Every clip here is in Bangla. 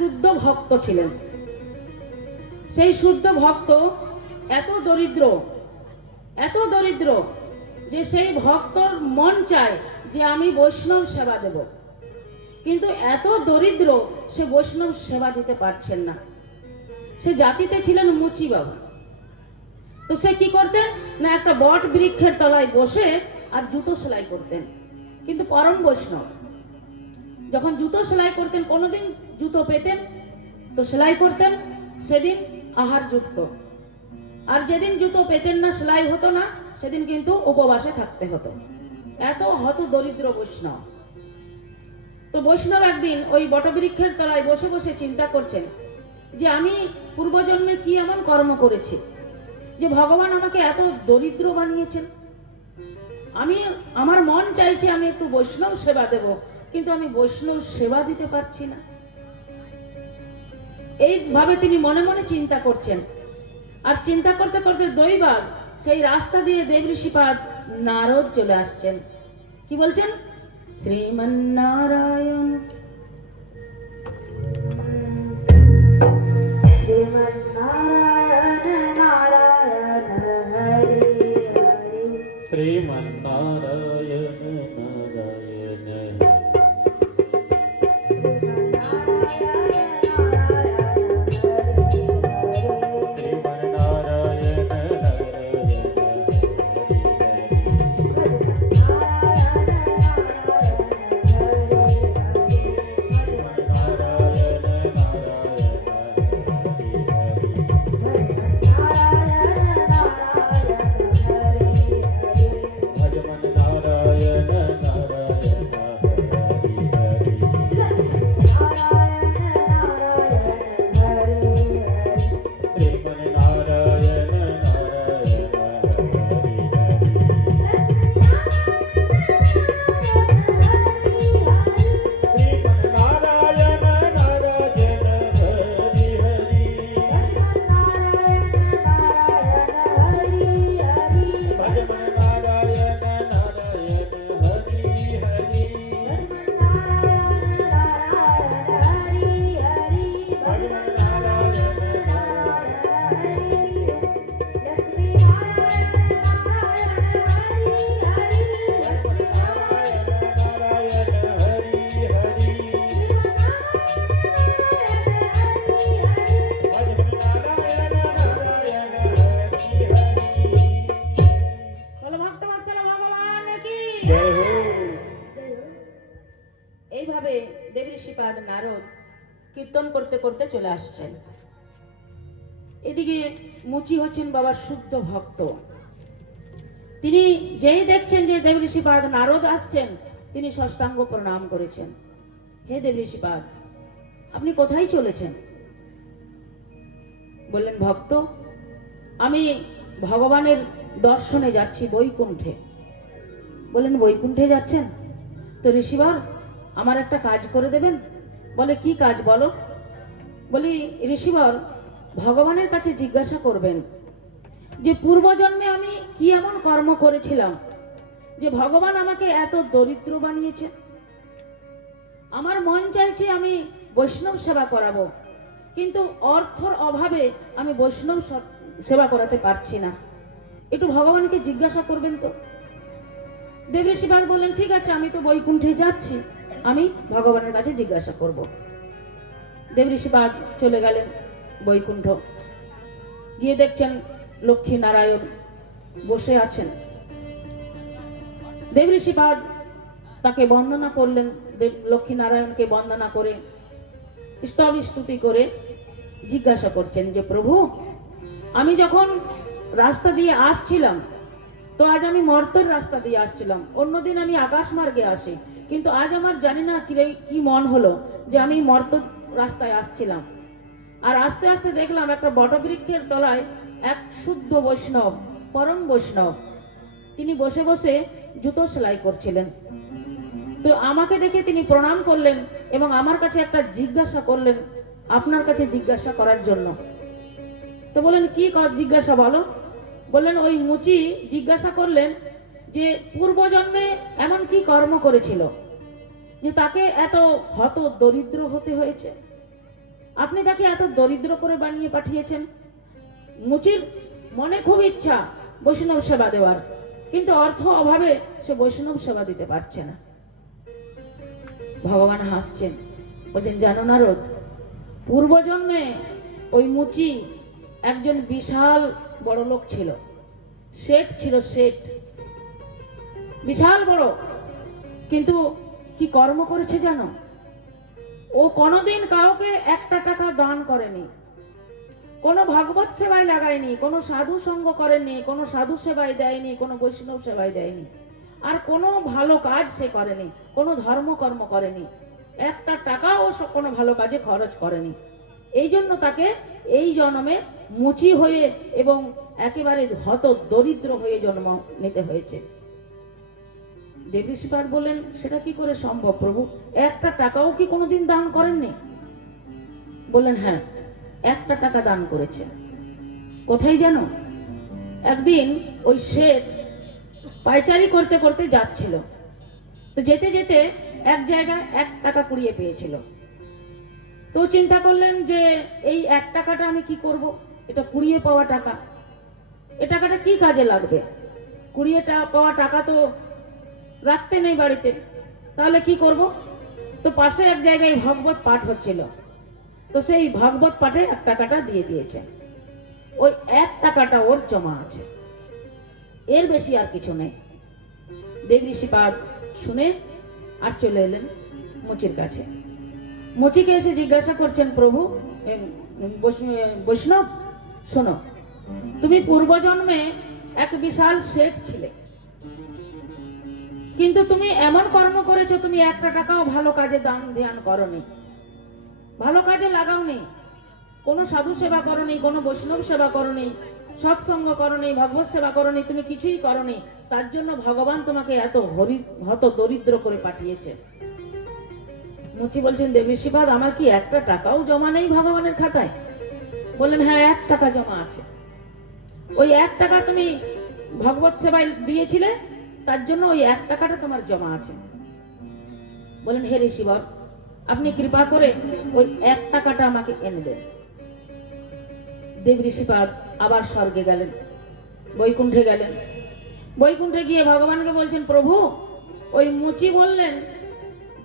শুদ্ধ ভক্ত ছিলেন। সেই শুদ্ধ ভক্ত এত দরিদ্র যে সেই ভক্তর মন চায় যে আমি বৈষ্ণব সেবা দেব, কিন্তু এত দরিদ্র সে বৈষ্ণব সেবা দিতে পারছেন না। সে জাতিতে ছিলেন মুচি বাবা। তো সে কি করতেন না, একটা বট বৃক্ষের তলায় বসে আর জুতো সেলাই করতেন। কিন্তু পরম বৈষ্ণব, যখন জুতো সেলাই করতেন, কোনোদিন জুতো পেতেন তো সেলাই করতেন, সেদিন আহার জুটত। আর যেদিন জুতো পেতেন না, সেলাই হতো না, সেদিন কিন্তু উপবাসে থাকতে হতো। এত হত দরিদ্র বৈষ্ণব। তো বৈষ্ণব একদিন ওই বটবৃক্ষের তলায় বসে বসে চিন্তা করছেন যে আমি পূর্বজন্মে কি এমন কর্ম করেছি যে ভগবান আমাকে এত দরিদ্র বানিয়েছেন। আমার মন চাইছে আমি একটু বৈষ্ণব সেবা দেব, কিন্তু আমি বৈষ্ণব সেবা দিতে পারছি না। এইভাবে তিনি মনে মনে চিন্তা করছেন। আর চিন্তা করতে করতে দৈবাৎ সেই রাস্তা দিয়ে দেবঋষিপাদ নারদ চলে আসছেন। কি বলছেন? শ্রীমন্নারায়ণ श्रीमन्नारायण এইভাবে দেবঋষিপাদ নারদ কীর্তন করতে করতে চলে আসছেন। এদিকে মুচি হচ্ছেন বাবার শুদ্ধ ভক্ত। তিনি যেই দেখছেন যে দেবঋষিপাদ নারদ আসছেন, তিনি সাষ্টাঙ্গ প্রণাম করেছেন। হে দেবঋষিপাদ, আপনি কোথায় চলেছেন? বললেন, ভক্ত, আমি ভগবানের দর্শনে যাচ্ছি বৈকুণ্ঠে। বললেন, বৈকুণ্ঠে যাচ্ছেন? তো ঋষিবর, আমার একটা কাজ করে দেবেন? বলে, কি কাজ বলো? বলি, ঋষিবর, ভগবানের কাছে জিজ্ঞাসা করবেন যে পূর্বজন্মে আমি কি এমন কর্ম করেছিলাম যে ভগবান আমাকে এত দরিদ্র বানিয়েছে। আমার মন চাইছে আমি বৈষ্ণব সেবা করাবো, কিন্তু অর্থর অভাবে আমি বৈষ্ণব সেবা করাতে পারছি না। একটু ভগবানকে জিজ্ঞাসা করবেন তো। দেবঋষিপাদ বললেন, ঠিক আছে, আমি তো বৈকুণ্ঠে যাচ্ছি, আমি ভগবানের কাছে জিজ্ঞাসা করব। দেবঋষিপাদ চলে গেলেন বৈকুণ্ঠ। গিয়ে দেখছেন লক্ষ্মী নারায়ণ বসে আছেন। দেবঋষিপাদ তাকে বন্দনা করলেন। লক্ষ্মী নারায়ণকে বন্দনা করে স্তব স্তুতি করে জিজ্ঞাসা করছেন যে, প্রভু, আমি যখন রাস্তা দিয়ে আসছিলাম, তো আজ আমি মর্তের রাস্তা দিয়ে আসছিলাম। অন্যদিন আমি আকাশ মার্গে আসি, কিন্তু আজ আমার জানি না কি মন হলো যে আমি মর্ত রাস্তায় আসছিলাম। আর আস্তে আস্তে দেখলাম একটা বটবৃক্ষের তলায় এক শুদ্ধ বৈষ্ণব, পরম বৈষ্ণব, তিনি বসে বসে জুতো সেলাই করছিলেন। তো আমাকে দেখে তিনি প্রণাম করলেন এবং আমার কাছে একটা জিজ্ঞাসা করলেন, আপনার কাছে জিজ্ঞাসা করার জন্য। তো বলেন, কি জিজ্ঞাসা বলো? বললেন, ওই মুচি জিজ্ঞাসা করলেন যে পূর্বজন্মে এমন কি কর্ম করেছিল যে তাকে এত হত দরিদ্র হতে হয়েছে। আপনি তাকে এত দরিদ্র করে বানিয়ে পাঠিয়েছেন। মুচির মনে খুব ইচ্ছা বৈষ্ণব সেবা দেওয়ার, কিন্তু অর্থ অভাবে সে বৈষ্ণব সেবা দিতে পারছে না। ভগবান হাসছেন, বলছেন জানো নারদ, পূর্বজন্মে ওই মুচি একজন বিশাল বড় লোক ছিল, শেঠ ছিল, শেঠ, বিশাল বড়। কিন্তু কি কর্ম করেছে জানো? ও কোনোদিন কাউকে একটা টাকা দান করেনি, কোনো ভাগবত সেবায় লাগায়নি, কোনো সাধু সঙ্গ করেনি, কোনো সাধু সেবায় দেয়নি, কোনো বৈষ্ণব সেবায় দেয়নি, আর কোনো ভালো কাজ সে করেনি, কোনো ধর্মকর্ম করেনি, একটা টাকাও কোনো ভালো কাজে খরচ করেনি। এই জন্য তাকে এই জন্মে মুচি হয়ে এবং একেবারে হত দরিদ্র হয়ে জন্ম নিতে হয়েছে। দেবীশ্বার বলেন সেটা কি করে সম্ভব প্রভু? একটা টাকাও কি কোনোদিন দান করেননি? বললেন হ্যাঁ, একটা টাকা দান করেছে। কোথায় জানো? একদিন ওই শেঠ পায়চারি করতে করতে যাচ্ছিল, তো যেতে যেতে এক জায়গায় 1 টাকা কুড়িয়ে পেয়েছিল। তো চিন্তা করলেন যে এই 1 টাকাটা আমি কি করব, এটা কুড়িয়ে পাওয়া টাকা, এ টাকাটা কি কাজে লাগবে? কুড়িয়ে পাওয়া টাকা তো রাখতে নেই বাড়িতে, তাহলে কি করব? তো পাশে এক জায়গায় ভাগবত পাঠ হচ্ছিল, তো সেই ভাগবত পাঠে 1 টাকাটা দিয়ে দিয়েছে। ওই 1 টাকাটা ওর জমা আছে, এর বেশি আর কিছু নেই। দেব ঋষিপাদ শুনে আর চলে এলেন মুচির কাছে। মুচিকে এসে জিজ্ঞাসা করছেন, প্রভু বৈষ্ণব শোনো, তুমি পূর্বজন্মে এক বিশাল শেঠ ছিলে, কিন্তু তুমি এমন কর্ম করেছো, তুমি 1 টাকাও ভালো কাজে দান ধ্যান করনি, ভালো কাজে লাগাওনি, কোনো সাধু সেবা করনি, কোনো বৈষ্ণব সেবা করনি, সৎসঙ্গ করনি, ভগবত সেবা করনি, তুমি কিছুই করনি। তার জন্য ভগবান তোমাকে এত হত দরিদ্র করে পাঠিয়েছে। মুচি বলছেন, দেবীশ্রীপাদ আমার কি 1 টাকাও জমা নেই ভগবানের খাতায়? বললেন হ্যাঁ, 1 টাকা জমা আছে। ওই 1 টাকা তুমি ভগবত সেবায় দিয়েছিলে, তার জন্য ওই 1 টাকাটা তোমার জমা আছে। বলেন হে ঋষিবর, আপনি কৃপা করে ওই 1 টাকাটা আমাকে এনে দেন। দেব ঋষিপাদ আবার স্বর্গে গেলেন, বৈকুণ্ঠে গেলেন। বৈকুণ্ঠে গিয়ে ভগবানকে বলছেন, প্রভু ওই মুচি বললেন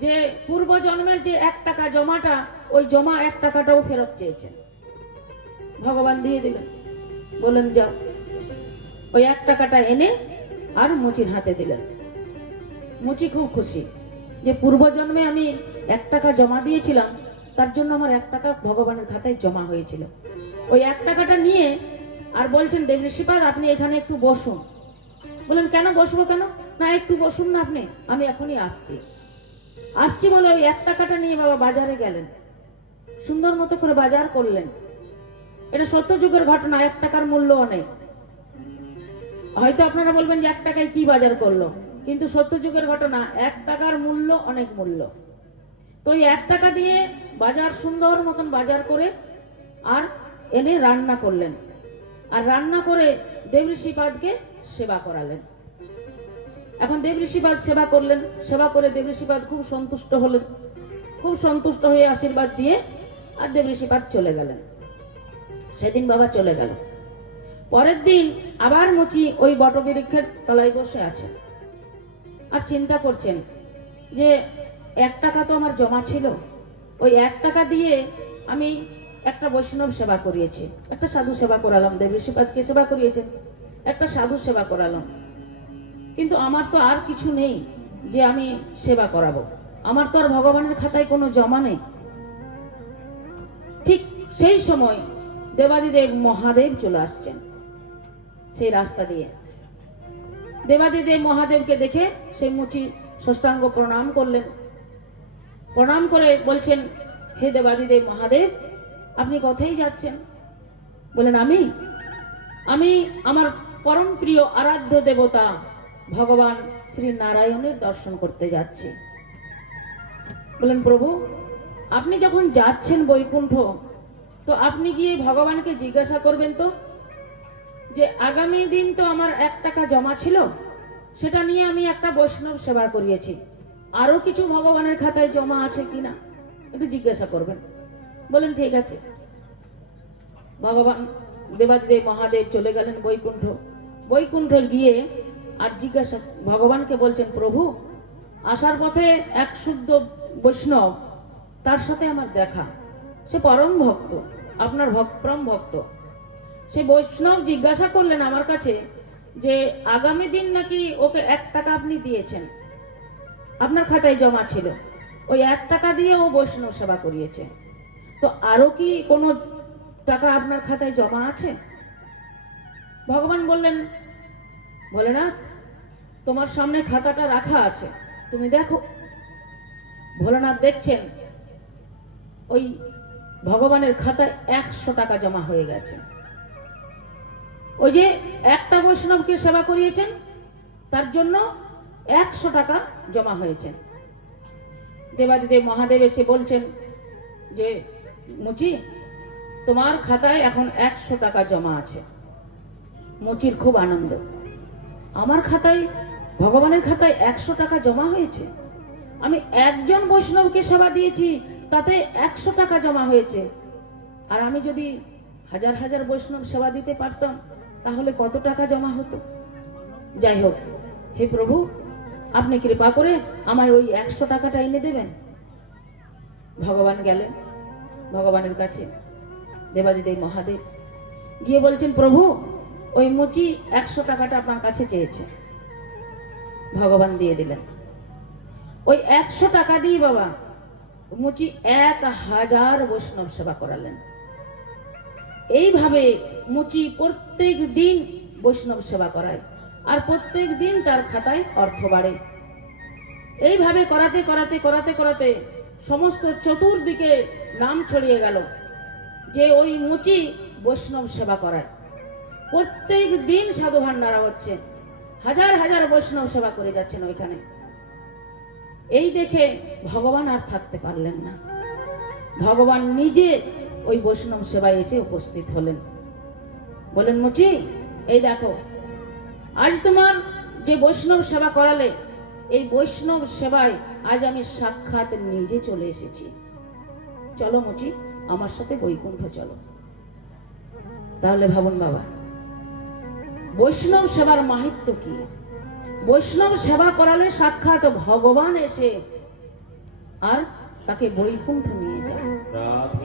যে পূর্ব জন্মের যে 1 টাকা জমাটা, ওই জমা 1 টাকাটাও ফেরত চেয়েছে। ভগবান দিয়ে দিলেন, বললেন যাও। ওই 1 টাকাটা এনে আর মুচির হাতে দিলেন। মুচি খুব খুশি যে পূর্বজন্মে আমি 1 টাকা জমা দিয়েছিলাম, তার জন্য আমার 1 টাকা ভগবানের খাতায় জমা হয়েছিল। ওই 1 টাকাটা নিয়ে আর বলছেন, দেব ঋষিপাদ আপনি এখানে একটু বসুন। বলেন কেন বসবো? কেন না, একটু বসুন না আপনি, আমি এখনই আসছি। আসছি বলে ওই 1 টাকাটা নিয়ে বাবা বাজারে গেলেন, সুন্দর মতো করে বাজার করলেন। এটা সত্যযুগের ঘটনা, 1 টাকার মূল্য অনেক। হয়তো আপনারা বলবেন যে 1 টাকায় কি বাজার করলো, কিন্তু সত্যযুগের ঘটনা, 1 টাকার মূল্য অনেক মূল্য। তো ওই 1 টাকা দিয়ে বাজার সুন্দর মতন বাজার করে আর এনে রান্না করলেন, আর রান্না করে দেব ঋষিপাদকে সেবা করালেন। এখন দেব ঋষিপাদ সেবা করলেন, সেবা করে দেব ঋষিপাদ খুব সন্তুষ্ট হলেন, খুব সন্তুষ্ট হয়ে আশীর্বাদ দিয়ে আর দেব ঋষিপাদ চলে গেলেন। সেদিন বাবা চলে গেল। পরের দিন আবার মুচি ওই বটবৃক্ষের তলায় বসে আছেন আর চিন্তা করছেন যে 1 টাকা তো আমার জমা ছিল, ওই 1 টাকা দিয়ে আমি একটা বৈষ্ণব সেবা করিয়েছি, একটা সাধু সেবা করালাম, দেব ঋষিপাদকে সেবা করিয়েছেন, একটা সাধু সেবা করালাম, কিন্তু আমার তো আর কিছু নেই যে আমি সেবা করাবো, আমার তো আর ভগবানের খাতায় কোনো জমা নেই। ঠিক সেই সময় দেবাদিদেব মহাদেব চলে আসছেন সেই রাস্তা দিয়ে। দেবাদিদেব মহাদেবকে দেখে সেই মুচি সাষ্টাঙ্গ প্রণাম করলেন। প্রণাম করে বলছেন, হে দেবাদিদেব মহাদেব আপনি কোথায় যাচ্ছেন? বলেন আমি আমার পরম প্রিয় আরাধ্য দেবতা ভগবান শ্রী নারায়ণের দর্শন করতে যাচ্ছি। বলেন প্রভু আপনি যখন যাচ্ছেন বৈকুণ্ঠ, তো আপনি গিয়ে ভগবানকে জিজ্ঞাসা করবেন তো যে আগামী দিন তো আমার 1 টাকা জমা ছিল, সেটা নিয়ে আমি একটা বৈষ্ণব সেবা করিয়েছি, আরো কিছু ভগবানের খাতায় জমা আছে কিনা একটু জিজ্ঞাসা করবেন। বলেন ঠিক আছে। ভগবান দেবাদিদেব মহাদেব চলে গেলেন বৈকুণ্ঠ। বৈকুণ্ঠ গিয়ে আর জিজ্ঞাসা ভগবানকে বলছেন, প্রভু আসার পথে এক শুদ্ধ বৈষ্ণব, তার সাথে আমার দেখা, সে পরম ভক্ত, আপনার পরম ভক্ত। সে বৈষ্ণব জিজ্ঞাসা করলেন আমার কাছে যে আগামী দিন নাকি ওকে 1 টাকা আপনি দিয়েছেন, আপনার খাতায় জমা ছিল, ওই 1 টাকা দিয়ে ও বৈষ্ণব সেবা করিয়েছে, তো আরো কি কোনো টাকা আপনার খাতায় জমা আছে? ভগবান বললেন, ভোলেনাথ তোমার সামনে খাতাটা রাখা আছে, তুমি দেখো। ভোলেনাথ দেখছেন ওই ভগবানের খাতায় 100 টাকা জমা হয়ে গেছে। ওই যে একটা বৈষ্ণবকে সেবা করিয়েছেন তার জন্য 100 টাকা জমা হয়েছে। দেবাদিদেব মহাদেব এসে বলছেন যে মুচি তোমার খাতায় এখন 100 টাকা জমা আছে। মুচির খুব আনন্দ, আমার খাতায়, ভগবানের খাতায় 100 টাকা জমা হয়েছে, আমি একজন বৈষ্ণবকে সেবা দিয়েছি তাতে 100 টাকা জমা হয়েছে, আর আমি যদি হাজার হাজার বৈষ্ণব সেবা দিতে পারতাম তাহলে কত টাকা জমা হতো। যাই হোক, হে প্রভু আপনি কৃপা করে আমায় ওই 100 টাকাটা এনে দেবেন। ভগবান গেলেন ভগবানের কাছে, দেবাদিদেব মহাদেব গিয়ে বলছেন, প্রভু ওই মুচি 100 টাকাটা আপনার কাছে চেয়েছে। ভগবান দিয়ে দিলেন। ওই 100 টাকা দিয়ে বাবা মুচি 1000 বৈষ্ণব সেবা করালেন। এইভাবে মুচি প্রত্যেক দিন বৈষ্ণব সেবা করায়, আর প্রত্যেক দিন তার খাতায় অর্থ বাড়ে। এইভাবে করাতে করাতে করাতে করাতে সমস্ত চতুর্দিকে নাম ছড়িয়ে গেল যে ওই মুচি বৈষ্ণব সেবা করায়। প্রত্যেক দিন সাধু ভান্ডারা হচ্ছে, হাজার হাজার বৈষ্ণব সেবা করে যাচ্ছেন ওইখানে। এই দেখে ভগবান আর থাকতে পারলেন না, ভগবান নিজে ওই বৈষ্ণব সেবায় এসে উপস্থিত হলেন। বলেন, মুচি এই দেখো, আজ তোমার যে বৈষ্ণব সেবা করালে, এই বৈষ্ণব সেবায় আজ আমি সাক্ষাৎ নিজে চলে এসেছি, চলো মুচি আমার সাথে বৈকুণ্ঠ চলো। তাহলে ভাবুন বাবা, বৈষ্ণব সেবার মাহাত্ম্য কি? বৈষ্ণব সেবা করালে সাক্ষাৎ ভগবান এসে আর তাকে বৈকুণ্ঠ নিয়ে যায়। রাধে